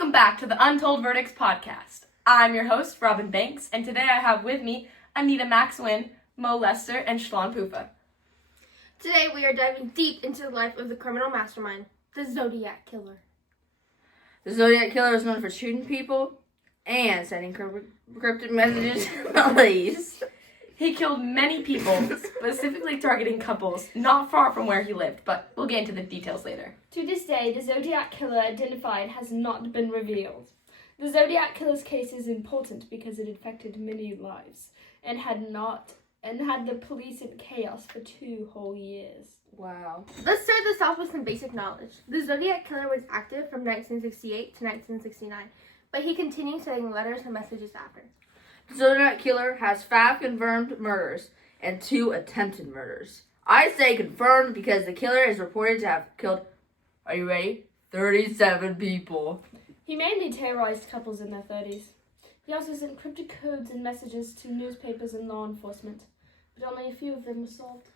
Welcome back to the Untold Verdicts podcast. I'm your host, Robin Banks, and today I have with me Anita Maxwin, Mo Lester, and Shlon Pufa. Today we are diving deep into the life of the criminal mastermind, the Zodiac Killer. The Zodiac Killer is known for shooting people and sending encrypted messages to police. He killed many people, specifically targeting couples not far from where he lived, but we'll get into the details later. To this day, the Zodiac Killer identified has not been revealed. The Zodiac Killer's case is important because it affected many lives and had the police in chaos for 2 whole years. Wow. Let's start this off with some basic knowledge. The Zodiac Killer was active from 1968 to 1969, but he continued sending letters and messages after. The Zodiac Killer has 5 confirmed murders and 2 attempted murders. I say confirmed because the killer is reported to have killed, are you ready? 37 people. He mainly terrorized couples in their 30s. He also sent cryptic codes and messages to newspapers and law enforcement, but only a few of them were solved.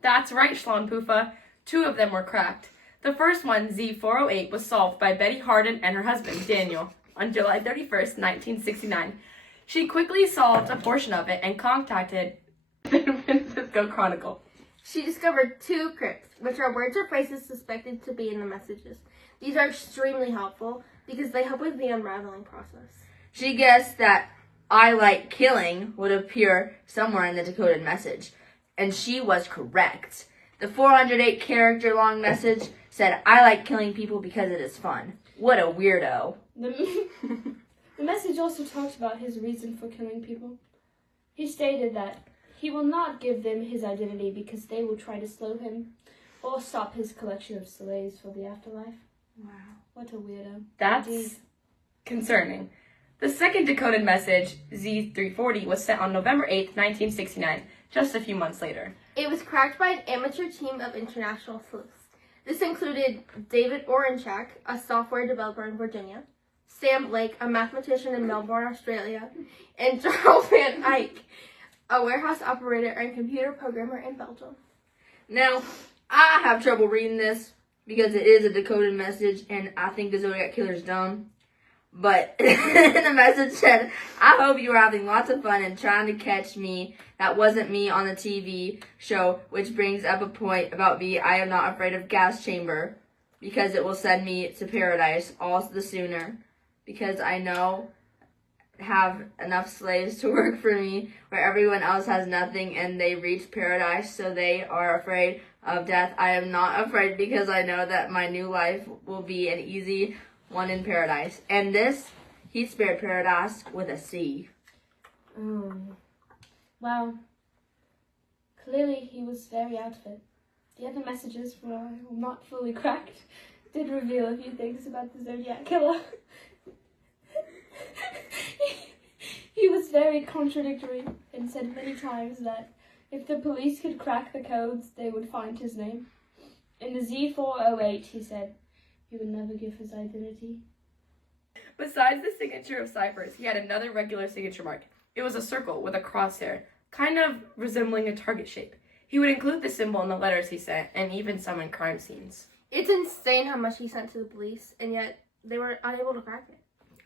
That's right, Shlon Pufa. 2 of them were cracked. The first one, Z408, was solved by Betty Hardin and her husband, Daniel, on July 31st, 1969. She quickly solved a portion of it and contacted the San Francisco Chronicle. She discovered 2 crypts, which are words or phrases suspected to be in the messages. These are extremely helpful because they help with the unraveling process. She guessed that I like killing would appear somewhere in the decoded message, and she was correct. The 408 character long message said, I like killing people because it is fun. What a weirdo. The message also talked about his reason for killing people. He stated that he will not give them his identity because they will try to slow him or stop his collection of slaves for the afterlife. Wow. What a weirdo. That's Indeed. concerning. The second decoded message, Z340, was sent on November 8th, 1969, just a few months later. It was cracked by an amateur team of international sleuths. This included David Orenchak, a software developer in Virginia, Sam Blake, a mathematician in Melbourne, Australia, and Charles Van Eyck, a warehouse operator and computer programmer in Belgium. Now, I have trouble reading this because it is a decoded message, and I think the Zodiac Killer's dumb. But the message said, I hope you are having lots of fun and trying to catch me. That wasn't me on the TV show, which brings up a point about me. I am not afraid of gas chamber because it will send me to paradise all the sooner. Because I know have enough slaves to work for me where everyone else has nothing and they reach paradise, so they are afraid of death. I am not afraid because I know that my new life will be an easy one in paradise. And this, he spared paradise with a C. Wow. Clearly he was very out of it. The other messages were not fully cracked. Did reveal a few things about the Zodiac Killer. He was very contradictory and said many times that if the police could crack the codes, they would find his name. In the Z408, he said he would never give his identity. Besides the signature of ciphers, he had another regular signature mark. It was a circle with a crosshair, kind of resembling a target shape. He would include the symbol in the letters he sent, and even some in crime scenes. It's insane how much he sent to the police, and yet they were unable to crack it.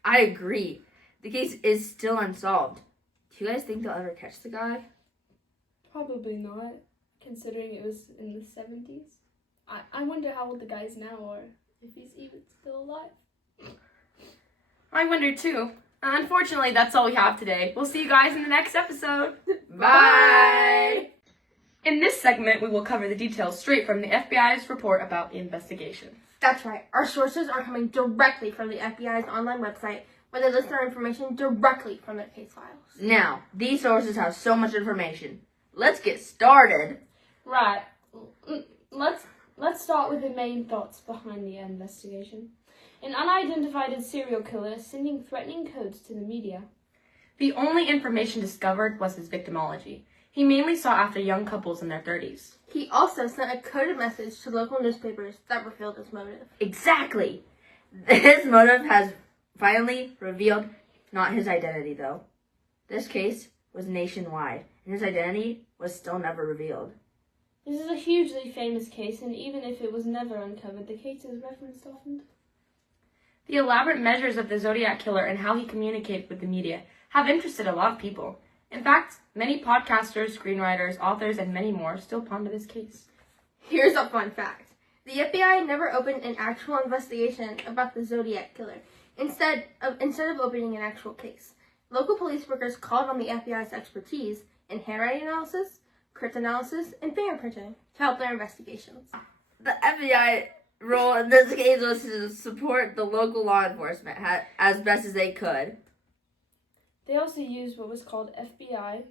I agree. The case is still unsolved. Do you guys think they'll ever catch the guy? Probably not, considering it was in the 70s. I wonder how old the guy is now, or if he's even still alive. I wonder too. Unfortunately, that's all we have today. We'll see you guys in the next episode. Bye! In this segment, we will cover the details straight from the FBI's report about the investigation. That's right. Our sources are coming directly from the FBI's online website, where they list their information directly from their case files. Now, these sources have so much information. Let's get started. Right. Let's start with the main thoughts behind the investigation. An unidentified serial killer sending threatening codes to the media. The only information discovered was his victimology. He mainly sought after young couples in their 30s. He also sent a coded message to local newspapers that revealed his motive. Exactly. His motive has finally revealed, not his identity though. This case was nationwide, and his identity was still never revealed. This is a hugely famous case, and even if it was never uncovered, the case is referenced often. The elaborate measures of the Zodiac Killer and how he communicated with the media have interested a lot of people. In fact, many podcasters, screenwriters, authors, and many more still ponder this case. Here's a fun fact. The FBI never opened an actual investigation about the Zodiac Killer, instead of opening an actual case. Local police workers called on the FBI's expertise in handwriting analysis, cryptanalysis, and fingerprinting to help their investigations. The FBI role in this case was to support the local law enforcement as best as they could. They also used what was called FBI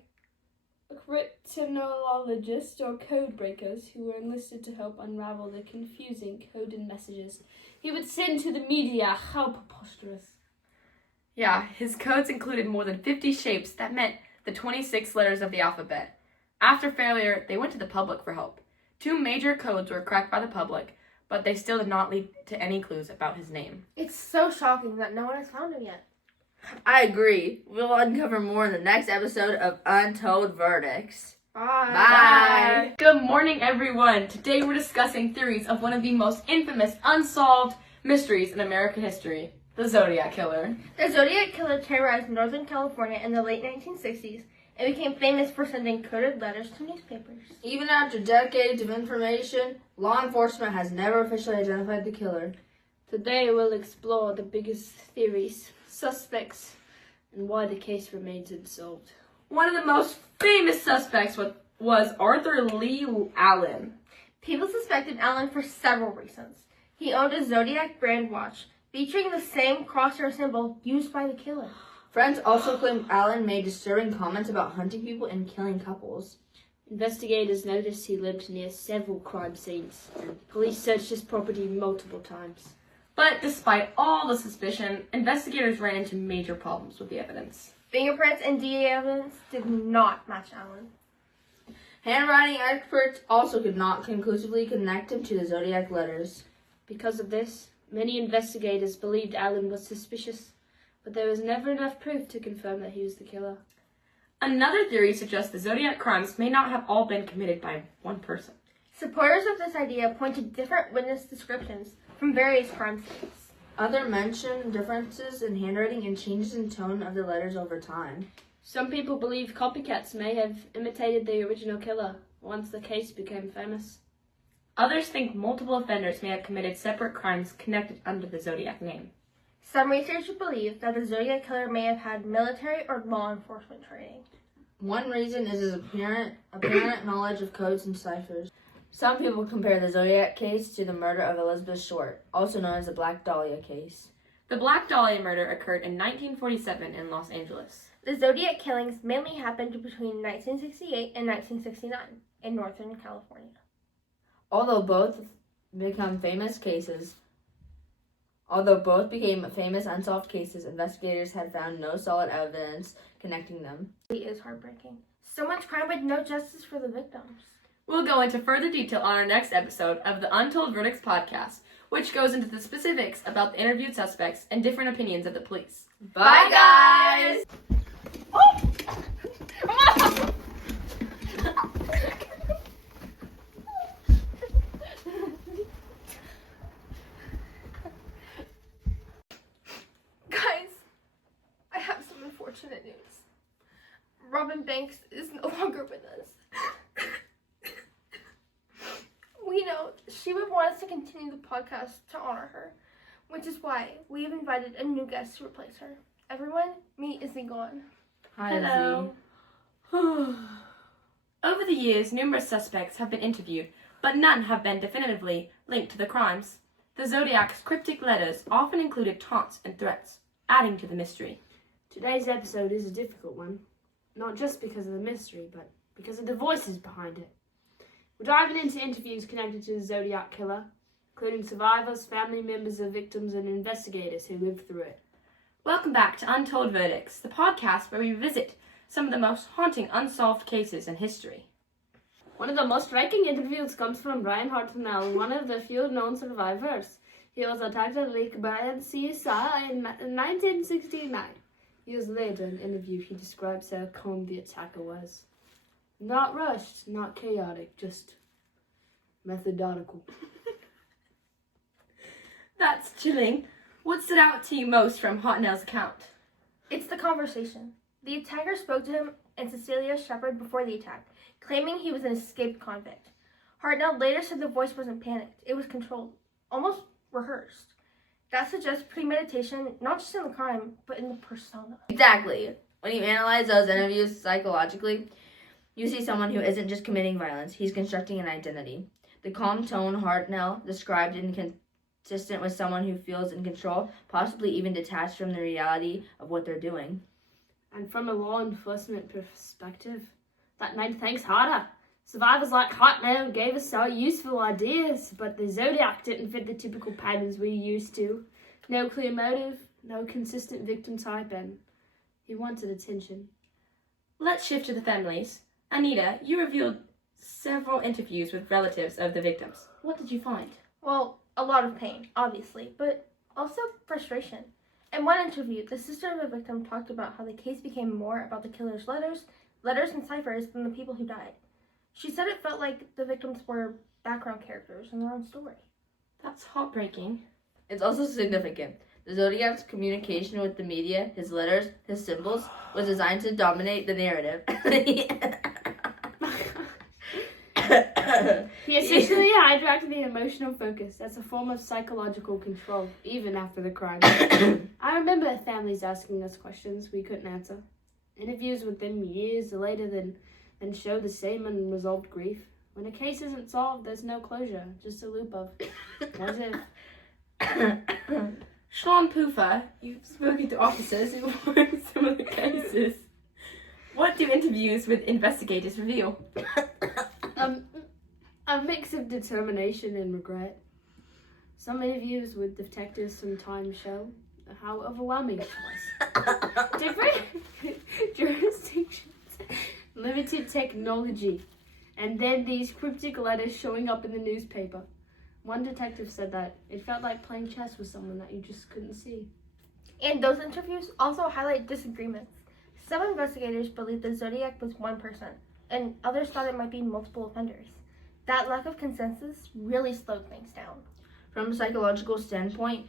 cryptonologists or code breakers who were enlisted to help unravel the confusing coded messages he would send to the media. How preposterous. Yeah, his codes included more than 50 shapes that meant the 26 letters of the alphabet. After failure, they went to the public for help. 2 major codes were cracked by the public, but they still did not lead to any clues about his name. It's so shocking that no one has found him yet. I agree. We'll uncover more in the next episode of Untold Verdicts. Bye. Good morning, everyone. Today we're discussing theories of one of the most infamous unsolved mysteries in American history, the Zodiac Killer. The Zodiac Killer terrorized Northern California in the late 1960s and became famous for sending coded letters to newspapers. Even after decades of information, law enforcement has never officially identified the killer. Today we'll explore the biggest theories, suspects, and why the case remains unsolved. One of the most famous suspects was Arthur Lee Allen. People suspected Allen for several reasons. He owned a Zodiac brand watch featuring the same crosshair symbol used by the killer. Friends also claim Allen made disturbing comments about hunting people and killing couples. Investigators noticed he lived near several crime scenes, and police searched his property multiple times. But despite all the suspicion, investigators ran into major problems with the evidence. Fingerprints and DNA evidence did not match Allen. Handwriting experts also could not conclusively connect him to the Zodiac letters. Because of this, many investigators believed Allen was suspicious, but there was never enough proof to confirm that he was the killer. Another theory suggests the Zodiac crimes may not have all been committed by one person. Supporters of this idea point to different witness descriptions from various crime scenes. Others mention differences in handwriting and changes in tone of the letters over time. Some people believe copycats may have imitated the original killer once the case became famous. Others think multiple offenders may have committed separate crimes connected under the Zodiac name. Some researchers believe that the Zodiac Killer may have had military or law enforcement training. One reason is his apparent knowledge of codes and ciphers. Some people compare the Zodiac case to the murder of Elizabeth Short, also known as the Black Dahlia case. The Black Dahlia murder occurred in 1947 in Los Angeles. The Zodiac killings mainly happened between 1968 and 1969 in Northern California. Although both became famous unsolved cases, investigators had found no solid evidence connecting them. It is heartbreaking. So much crime with no justice for the victims. We'll go into further detail on our next episode of the Untold Verdicts podcast, which goes into the specifics about the interviewed suspects and different opinions of the police. Bye, guys! Guys, I have some unfortunate news. Robin Banks is no longer with us. We know she would want us to continue the podcast to honor her, which is why we have invited a new guest to replace her. Everyone, meet Izzy Gone. Hi, Hello. Over the years, numerous suspects have been interviewed, but none have been definitively linked to the crimes. The Zodiac's cryptic letters often included taunts and threats, adding to the mystery. Today's episode is a difficult one, not just because of the mystery, but because of the voices behind it. We're diving into interviews connected to the Zodiac Killer, including survivors, family members of victims, and investigators who lived through it. Welcome back to Untold Verdicts, the podcast where we visit some of the most haunting unsolved cases in history. One of the most striking interviews comes from Brian Hartnell, one of the few known survivors. He was attacked at Lake Balenciaga in 1969. Years later, in an interview, he describes how calm the attacker was. Not rushed, not chaotic, just methodical. That's chilling. What stood out to you most from Hartnell's account? It's the conversation. The attacker spoke to him and Cecilia Shepard before the attack, claiming he was an escaped convict. Hartnell later said the voice wasn't panicked. It was controlled, almost rehearsed. That suggests premeditation, not just in the crime, but in the persona. Exactly. When you analyze those interviews psychologically, you see someone who isn't just committing violence, he's constructing an identity. The calm tone Hartnell described inconsistent with someone who feels in control, possibly even detached from the reality of what they're doing. And from a law enforcement perspective, that made things harder. Survivors like Hartnell gave us our useful ideas, but the Zodiac didn't fit the typical patterns we're used to. No clear motive, no consistent victim type, and he wanted attention. Let's shift to the families. Anita, you revealed several interviews with relatives of the victims. What did you find? Well, a lot of pain, obviously, but also frustration. In one interview, the sister of the victim talked about how the case became more about the killer's letters and ciphers than the people who died. She said it felt like the victims were background characters in their own story. That's heartbreaking. It's also significant. The Zodiac's communication with the media, his letters, his symbols, was designed to dominate the narrative. He essentially hijacked the emotional focus as a form of psychological control, even after the crime. I remember families asking us questions we couldn't answer. Interviews with them years later then show the same unresolved grief. When a case isn't solved, there's no closure, just a loop of what if. Sean Puffer, you've spoken to officers who worked some of the cases. What do interviews with investigators reveal? A mix of determination and regret. Some interviews with detectives sometimes show how overwhelming it was. Different jurisdictions, limited technology, and then these cryptic letters showing up in the newspaper. One detective said that it felt like playing chess with someone that you just couldn't see. And those interviews also highlight disagreements. Some investigators believed the Zodiac was one person, and others thought it might be multiple offenders. That lack of consensus really slowed things down. From a psychological standpoint,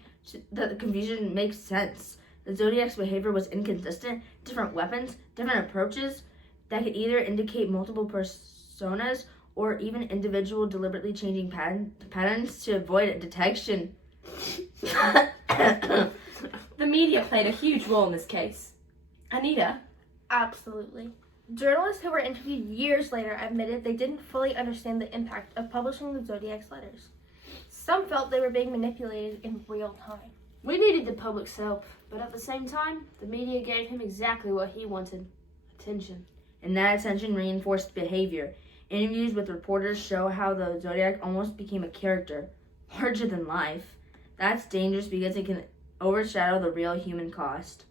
the confusion makes sense. The Zodiac's behavior was inconsistent, different weapons, different approaches that could either indicate multiple personas or even individual deliberately changing patterns to avoid detection. The media played a huge role in this case. Anita? Absolutely. Journalists who were interviewed years later admitted they didn't fully understand the impact of publishing the Zodiac's letters. Some felt they were being manipulated in real time. We needed the public's help, but at the same time, the media gave him exactly what he wanted: attention. And that attention reinforced behavior. Interviews with reporters show how the Zodiac almost became a character, larger than life. That's dangerous because it can overshadow the real human cost.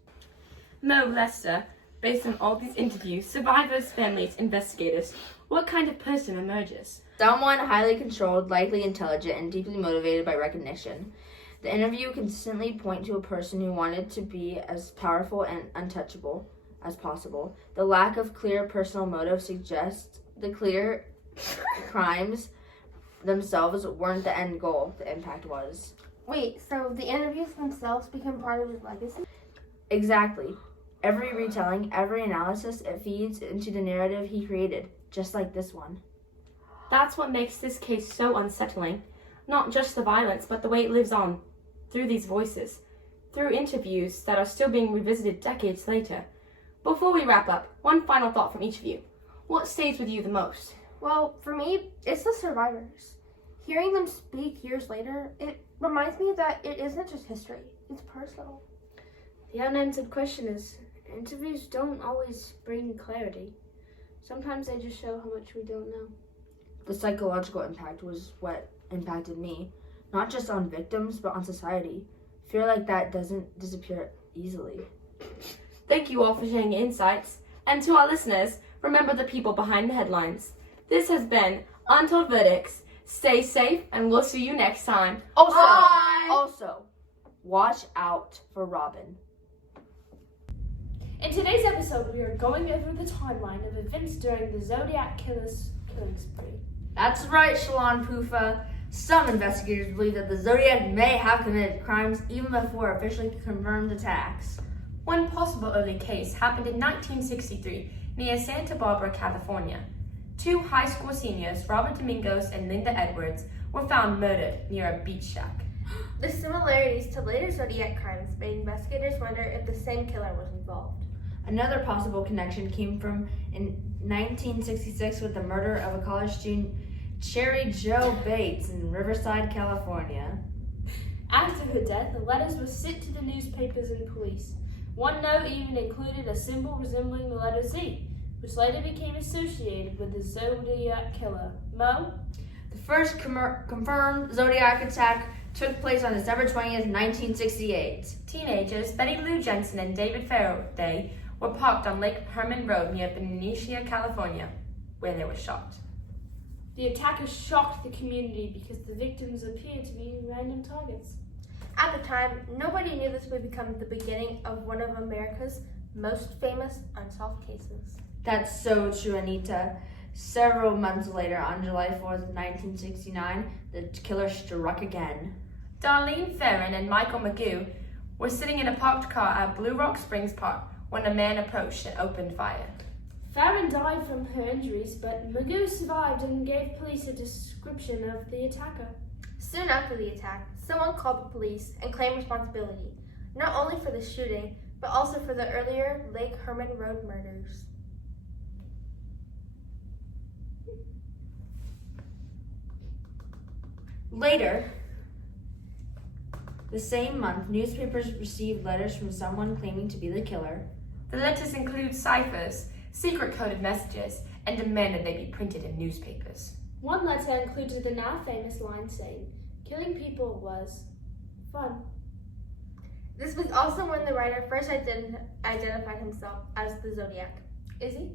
Mo Lester, based on all these interviews, survivors, families, investigators, what kind of person emerges? Someone highly controlled, likely intelligent, and deeply motivated by recognition. The interview consistently point to a person who wanted to be as powerful and untouchable as possible. The lack of clear personal motive suggests the clear crimes themselves weren't the end goal. The impact was. Wait, so the interviews themselves become part of his legacy? Exactly. Every retelling, every analysis, it feeds into the narrative he created, just like this one. That's what makes this case so unsettling. Not just the violence, but the way it lives on. Through these voices. Through interviews that are still being revisited decades later. Before we wrap up, one final thought from each of you. What stays with you the most? Well, for me, it's the survivors. Hearing them speak years later, it reminds me that it isn't just history, it's personal. The unanswered question is, interviews don't always bring clarity. Sometimes they just show how much we don't know. The psychological impact was what impacted me, not just on victims, but on society. Fear like that doesn't disappear easily. Thank you all for sharing your insights. And to our listeners, remember the people behind the headlines. This has been Untold Verdicts. Stay safe, and we'll see you next time. Also, watch out for Robin. In today's episode, we are going over the timeline of events during the Zodiac killing spree. That's right, Shalon Pufa. Some investigators believe that the Zodiac may have committed crimes even before officially confirmed attacks. One possible early case happened in 1963 near Santa Barbara, California. Two high school seniors, Robert Domingos and Linda Edwards, were found murdered near a beach shack. The similarities to later Zodiac crimes made investigators wonder if the same killer was involved. Another possible connection came from in 1966 with the murder of a college student, Cherry Joe Bates, in Riverside, California. After her death, the letters were sent to the newspapers and police. One note even included a symbol resembling the letter Z, which later became associated with the Zodiac killer. Mo? The first confirmed Zodiac attack took place on December 20th, 1968. Teenagers Betty Lou Jensen and David Faraday were parked on Lake Herman Road near Benicia, California, where they were shot. The attackers shocked the community because the victims appeared to be random targets. At the time, nobody knew this would become the beginning of one of America's most famous unsolved cases. That's so true, Anita. Several months later, on July 4th, 1969, the killer struck again. Darlene Ferrin and Michael Magoo were sitting in a parked car at Blue Rock Springs Park when a man approached and opened fire. Farron died from her injuries, but Magoo survived and gave police a description of the attacker. Soon after the attack, someone called the police and claimed responsibility, not only for the shooting, but also for the earlier Lake Herman Road murders. Later, the same month, newspapers received letters from someone claiming to be the killer. The letters include ciphers, secret coded messages, and demanded they be printed in newspapers. One letter included the now famous line saying, "Killing people was fun." This was also when the writer first identified himself as the Zodiac. Izzy?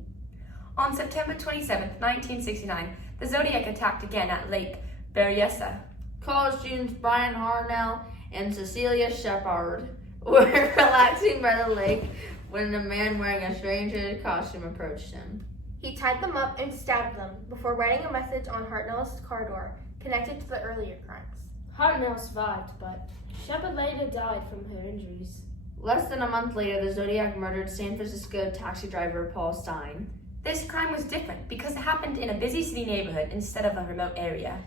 On September 27, 1969, the Zodiac attacked again at Lake Berryessa. College students Brian Harnell and Cecilia Shepard were relaxing by the lake when a man wearing a strange hooded costume approached him. He tied them up and stabbed them before writing a message on Hartnell's car door connected to the earlier crimes. Hartnell survived, but Shepard later died from her injuries. Less than a month later, the Zodiac murdered San Francisco taxi driver Paul Stein. This crime was different because it happened in a busy city neighborhood instead of a remote area.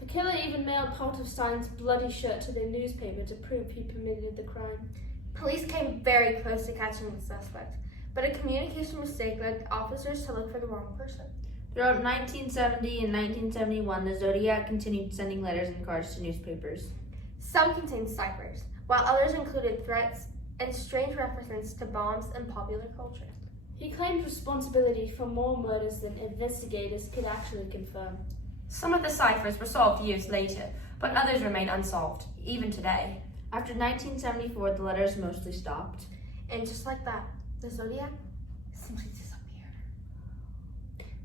The killer even mailed part of Stein's bloody shirt to the newspaper to prove he committed the crime. Police came very close to catching the suspect, but a communication mistake led officers to look for the wrong person. Throughout 1970 and 1971, the Zodiac continued sending letters and cards to newspapers. Some contained ciphers, while others included threats and strange references to bombs and popular culture. He claimed responsibility for more murders than investigators could actually confirm. Some of the ciphers were solved years later, but others remain unsolved, even today. After 1974, the letters mostly stopped. And just like that, the Zodiac simply disappeared.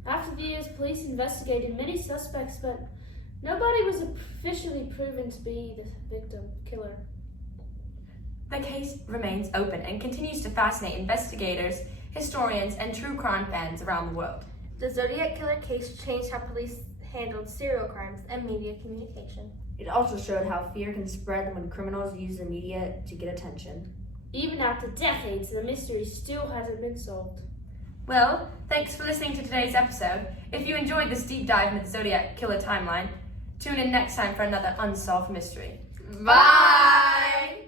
After the years, police investigated many suspects, but nobody was officially proven to be the killer. The case remains open and continues to fascinate investigators, historians, and true crime fans around the world. The Zodiac killer case changed how police handled serial crimes and media communication. It also showed how fear can spread when criminals use the media to get attention. Even after decades, the mystery still hasn't been solved. Well, thanks for listening to today's episode. If you enjoyed this deep dive into the Zodiac killer timeline, tune in next time for another unsolved mystery. Bye!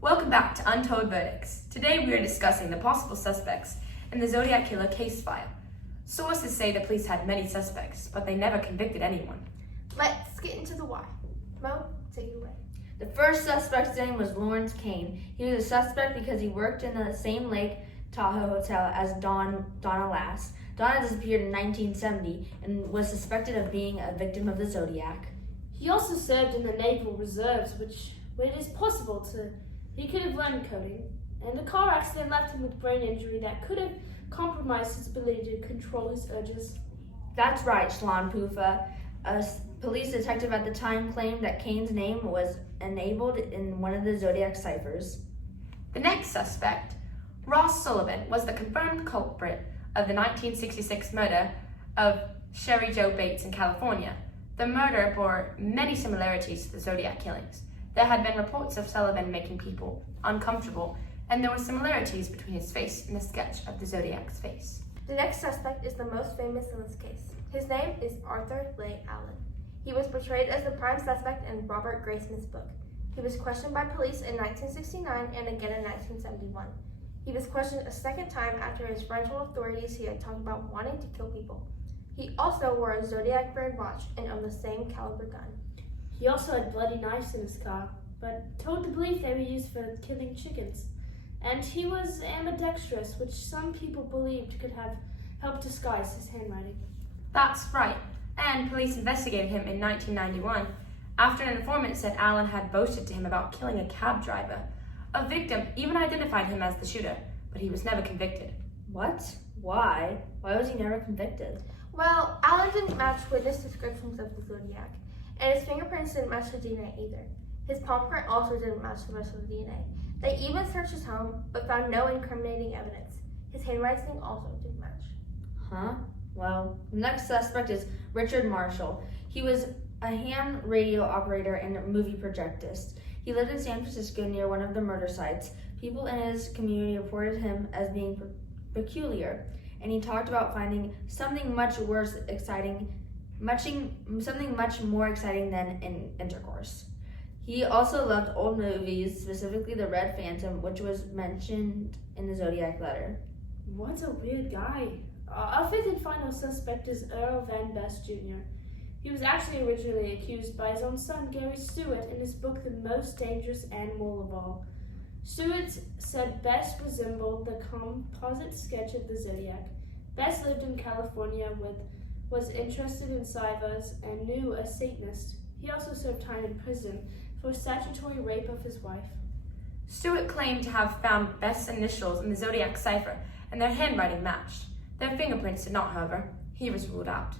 Welcome back to Untold Verdicts. Today we are discussing the possible suspects in the Zodiac killer case file. Sources say the police had many suspects, but they never convicted anyone. Let's get into the why. Mo, take it away. The first suspect's name was Lawrence Kane. He was a suspect because he worked in the same Lake Tahoe hotel as Donna Lass. Donna disappeared in 1970 and was suspected of being a victim of the Zodiac. He also served in the Naval Reserves, where it is possible he could have learned coding, and the car accident left him with brain injury that could have compromised his ability to control his urges. That's right, Shalon Pufa. A police detective at the time claimed that Kane's name was enabled in one of the Zodiac ciphers. The next suspect, Ross Sullivan, was the confirmed culprit of the 1966 murder of Cherry Joe Bates in California. The murder bore many similarities to the Zodiac killings. There had been reports of Sullivan making people uncomfortable, and there were similarities between his face and the sketch of the Zodiac's face. The next suspect is the most famous in this case. His name is Arthur Leigh Allen. He was portrayed as the prime suspect in Robert Graysmith's book. He was questioned by police in 1969 and again in 1971. He was questioned a second time after his friend told authorities he had talked about wanting to kill people. He also wore a Zodiac brand watch and owned the same caliber gun. He also had bloody knives in his car, but told the police they were used for killing chickens. And he was ambidextrous, which some people believed could have helped disguise his handwriting. That's right, and police investigated him in 1991 after an informant said Allen had boasted to him about killing a cab driver. A victim even identified him as the shooter, but he was never convicted. What? Why? Why was he never convicted? Well, Allen didn't match witness descriptions of the Zodiac, and his fingerprints didn't match the DNA either. His palm print also didn't match the rest of the DNA. They even searched his home, but found no incriminating evidence. His handwriting also didn't match. Huh? Well, the next suspect is Richard Marshall. He was a ham radio operator and a movie projectist. He lived in San Francisco near one of the murder sites. People in his community reported him as being peculiar, and he talked about finding something much more exciting than in intercourse. He also loved old movies, specifically The Red Phantom, which was mentioned in the Zodiac letter. What a weird guy. Our fifth and final suspect is Earl Van Best Jr. He was actually originally accused by his own son, Gary Stewart, in his book The Most Dangerous Animal of All. Stewart said Best resembled the composite sketch of the Zodiac. Best lived in California, was interested in Sivas, and knew a Satanist. He also served time in prison for statutory rape of his wife. Stewart claimed to have found Best's initials in the Zodiac cipher, and their handwriting matched. Their fingerprints did not, however. He was ruled out.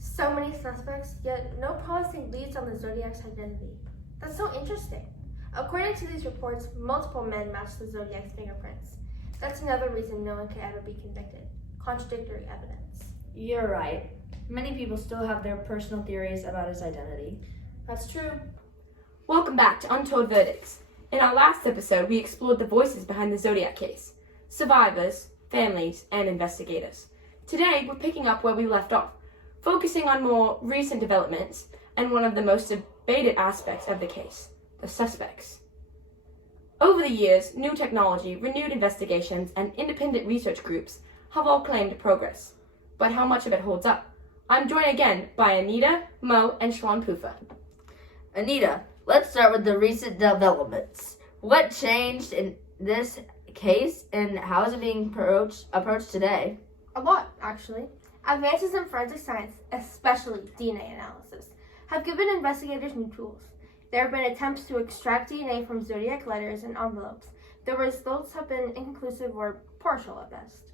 So many suspects, yet no promising leads on the Zodiac's identity. That's so interesting. According to these reports, multiple men matched the Zodiac's fingerprints. That's another reason no one could ever be convicted. Contradictory evidence. You're right. Many people still have their personal theories about his identity. That's true. Welcome back to Untold Verdicts. In our last episode, we explored the voices behind the Zodiac case, survivors, families, and investigators. Today, we're picking up where we left off, focusing on more recent developments and one of the most debated aspects of the case, the suspects. Over the years, new technology, renewed investigations, and independent research groups have all claimed progress. But how much of it holds up? I'm joined again by Anita, Mo, and Shalon Pufa. Anita, let's start with the recent developments. What changed in this case, and how is it being approached today? A lot, actually. Advances in forensic science, especially DNA analysis, have given investigators new tools. There have been attempts to extract DNA from Zodiac letters and envelopes. The results have been inconclusive or partial at best.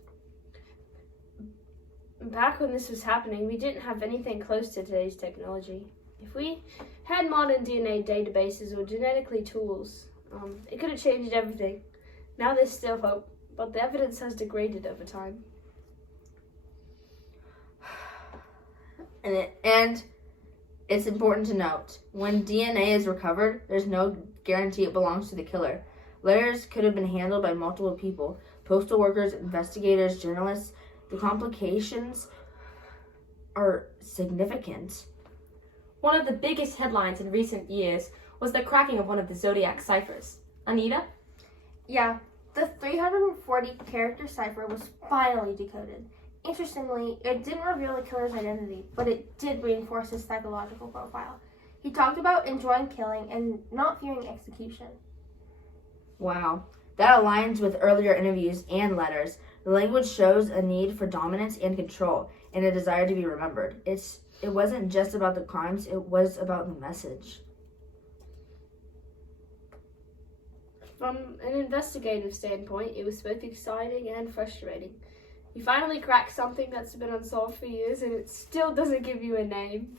Back when this was happening, we didn't have anything close to today's technology. If we had modern DNA databases or genetically tools, it could have changed everything. Now there's still hope, but the evidence has degraded over time. And it's important to note, when DNA is recovered, there's no guarantee it belongs to the killer. Letters could have been handled by multiple people, postal workers, investigators, journalists. The complications are significant. One of the biggest headlines in recent years was the cracking of one of the Zodiac ciphers. Anita? Yeah, the 340-character cipher was finally decoded. Interestingly, it didn't reveal the killer's identity, but it did reinforce his psychological profile. He talked about enjoying killing and not fearing execution. Wow, that aligns with earlier interviews and letters. The language shows a need for dominance and control, and a desire to be remembered. It wasn't just about the crimes, it was about the message. From an investigative standpoint, it was both exciting and frustrating. You finally cracked something that's been unsolved for years, and it still doesn't give you a name.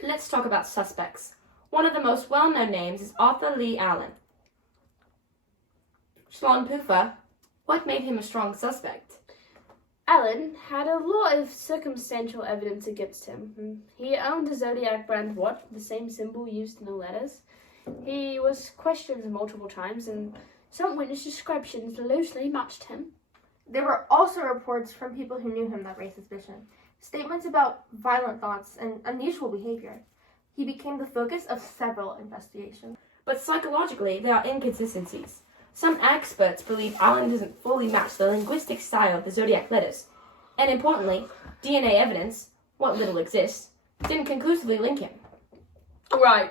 Let's talk about suspects. One of the most well-known names is Arthur Leigh Allen. Shalon Pufa, what made him a strong suspect? Allen had a lot of circumstantial evidence against him. He owned a Zodiac brand watch, the same symbol used in the letters. He was questioned multiple times, and some witness descriptions loosely matched him. There were also reports from people who knew him that raised suspicion. Statements about violent thoughts and unusual behavior. He became the focus of several investigations. But psychologically, there are inconsistencies. Some experts believe Allen doesn't fully match the linguistic style of the Zodiac letters. And importantly, DNA evidence, what little exists, didn't conclusively link him. Right.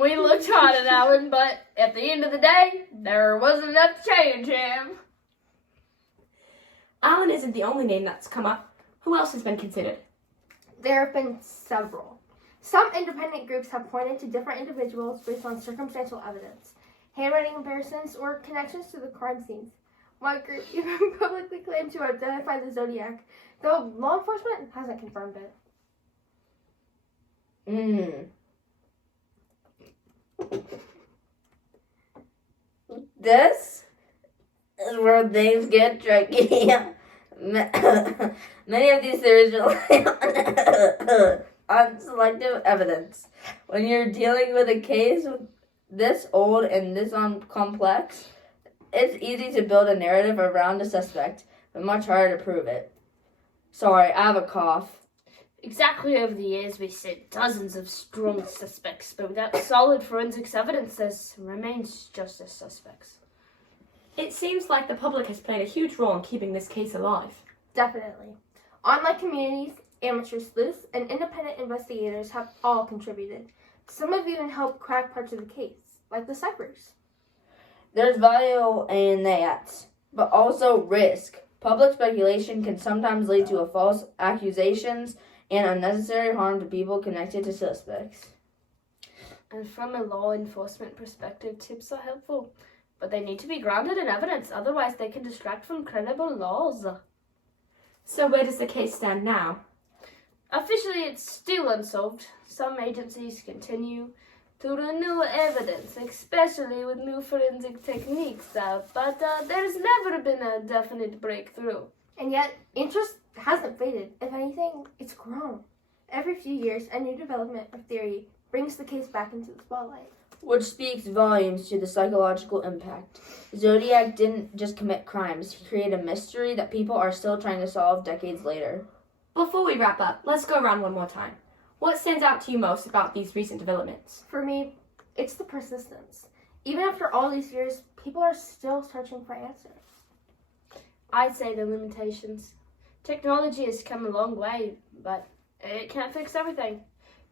We looked hard at Allen, but at the end of the day, there wasn't enough to change him. Allen isn't the only name that's come up. Who else has been considered? There have been several. Some independent groups have pointed to different individuals based on circumstantial evidence, handwriting comparisons, or connections to the crime scenes. One group even publicly claimed to identify the Zodiac, though law enforcement hasn't confirmed it. This is where things get tricky. Many of these theories rely on selective evidence. When you're dealing with a case this old and this complex, it's easy to build a narrative around a suspect, but much harder to prove it. Sorry, I have a cough. Exactly over the years, we've seen dozens of strong suspects, but without solid forensics evidence, there remains just as suspects. It seems like the public has played a huge role in keeping this case alive. Definitely. Online communities, amateur sleuths, and independent investigators have all contributed. Some have even helped crack parts of the case, like the ciphers. There's value in that, but also risk. Public speculation can sometimes lead to false accusations and unnecessary harm to people connected to suspects. And from a law enforcement perspective, tips are helpful, but they need to be grounded in evidence, otherwise they can distract from credible laws. So where does the case stand now? Officially, it's still unsolved. Some agencies continue to renew evidence, especially with new forensic techniques, but there's never been a definite breakthrough. And yet, interest hasn't faded. If anything, it's grown. Every few years, a new development of theory brings the case back into the spotlight. Which speaks volumes to the psychological impact. Zodiac didn't just commit crimes, he created a mystery that people are still trying to solve decades later. Before we wrap up, let's go around one more time. What stands out to you most about these recent developments? For me, it's the persistence. Even after all these years, people are still searching for answers. I'd say the limitations. Technology has come a long way, but it can't fix everything,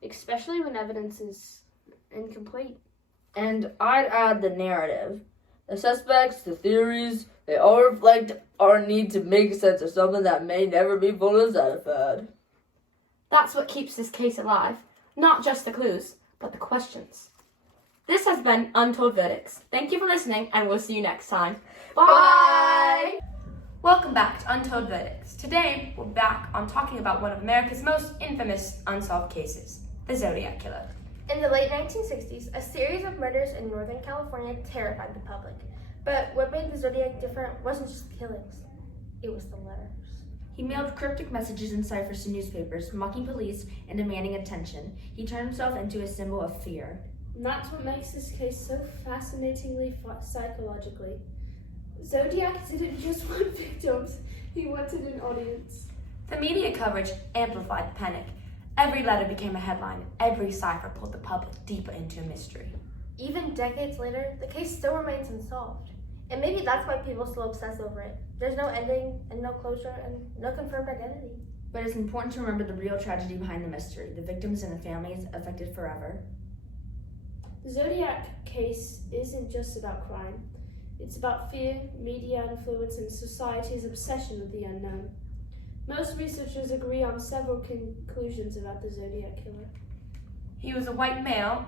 especially when evidence is incomplete. And I'd add the narrative. The suspects, the theories, they all reflect our need to make sense of something that may never be fully satisfied. That's what keeps this case alive. Not just the clues, but the questions. This has been Untold Verdicts. Thank you for listening, and we'll see you next time. Bye! Welcome back to Untold Verdicts. Today, we're back on talking about one of America's most infamous unsolved cases, the Zodiac Killer. In the late 1960s, a series of murders in Northern California terrified the public. But what made the Zodiac different wasn't just the killings, it was the letters. He mailed cryptic messages and ciphers to newspapers, mocking police and demanding attention. He turned himself into a symbol of fear. And that's what makes this case so fascinatingly psychologically. Zodiac didn't just want victims, he wanted an audience. The media coverage amplified the panic. Every letter became a headline. Every cipher pulled the public deeper into a mystery. Even decades later, the case still remains unsolved. And maybe that's why people still obsess over it. There's no ending and no closure and no confirmed identity. But it's important to remember the real tragedy behind the mystery, the victims and the families affected forever. The Zodiac case isn't just about crime. It's about fear, media influence, and society's obsession with the unknown. Most researchers agree on several conclusions about the Zodiac Killer. He was a white male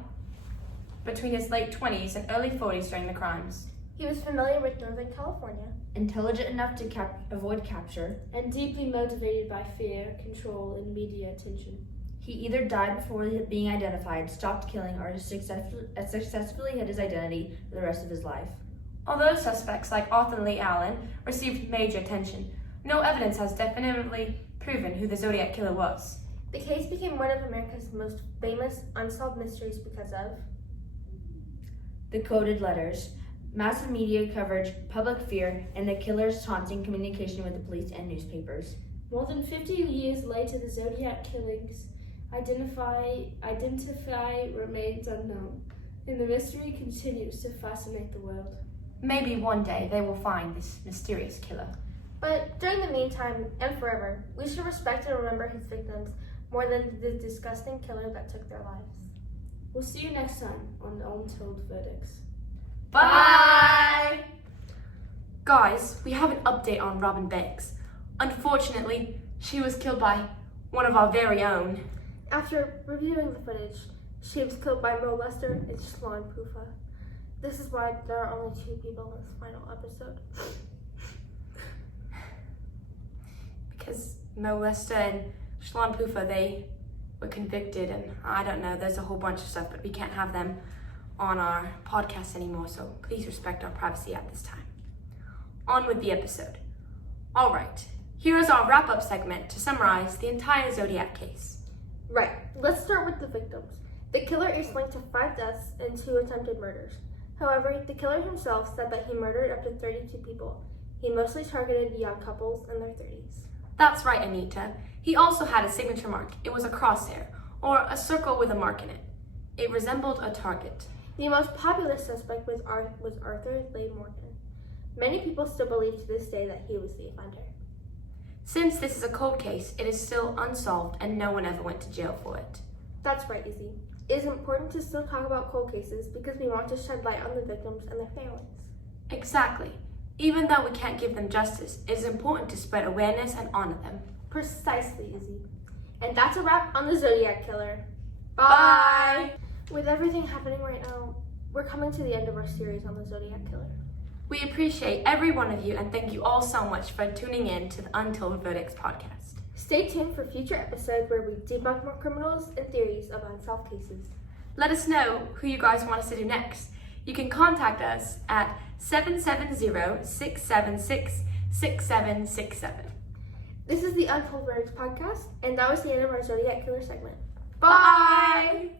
between his late 20s and early 40s during the crimes. He was familiar with Northern California. Intelligent enough to avoid capture. And deeply motivated by fear, control, and media attention. He either died before being identified, stopped killing, or successfully hid his identity for the rest of his life. Although suspects like Arthur Lee Allen received major attention, No evidence has definitively proven who the Zodiac killer was. The case became one of America's most famous unsolved mysteries because of The coded letters, massive media coverage, public fear, and the killer's taunting communication with the police and newspapers. More than 50 years later, the Zodiac killings identify remains unknown, and the mystery continues to fascinate the world. Maybe one day they will find this mysterious killer. But during the meantime, and forever, we should respect and remember his victims more than the disgusting killer that took their lives. We'll see you next time on Untold Verdicts. Bye! Guys, we have an update on Robin Banks. Unfortunately, she was killed by one of our very own. After reviewing the footage, she was killed by Mo Lester and Shalon Pufa. This is why there are only 2 people in this final episode. Because Mo Lester and Shalon Pufa, they were convicted, and I don't know, there's a whole bunch of stuff, but we can't have them on our podcast anymore, so please respect our privacy at this time. On with the episode. All right, here is our wrap-up segment to summarize the entire Zodiac case. Right, let's start with the victims. The killer is linked to 5 deaths and 2 attempted murders. However, the killer himself said that he murdered up to 32 people. He mostly targeted young couples in their 30s. That's right, Anita. He also had a signature mark. It was a crosshair, or a circle with a mark in it. It resembled a target. The most popular suspect was Arthur Leigh Morgan. Many people still believe to this day that he was the offender. Since this is a cold case, it is still unsolved and no one ever went to jail for it. That's right, Izzy. It is important to still talk about cold cases because we want to shed light on the victims and their families. Exactly. Even though we can't give them justice, it is important to spread awareness and honor them. Precisely, Izzy. And that's a wrap on the Zodiac Killer. Bye! With everything happening right now, we're coming to the end of our series on the Zodiac Killer. We appreciate every one of you and thank you all so much for tuning in to the Untold Verdicts podcast. Stay tuned for future episodes where we debunk more criminals and theories of unsolved cases. Let us know who you guys want us to do next. You can contact us at 770-676-6767. This is the Untold Verdicts podcast, and that was the end of our Zodiac Killer segment. Bye!